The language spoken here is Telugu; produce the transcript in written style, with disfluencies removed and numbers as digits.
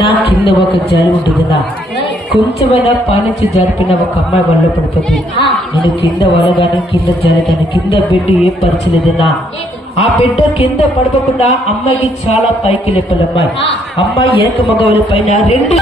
నా కింద ఒక జాలి ఉంటుందన్నా, కొంచెమైనా పాలించి జరిపిన ఒక అమ్మాయి వల్ల పడిపోతుంది. నేను కింద వల కానీ కింద జాలి కానీ కింద బెడ్ ఏ పరిచలేదన్నా. ఆ బిడ్డ కింద పడిపోకుండా అమ్మాయికి చాలా పైకి లేపాలి. అమ్మాయి ఏక మగవాళ్ళ పైన రెండు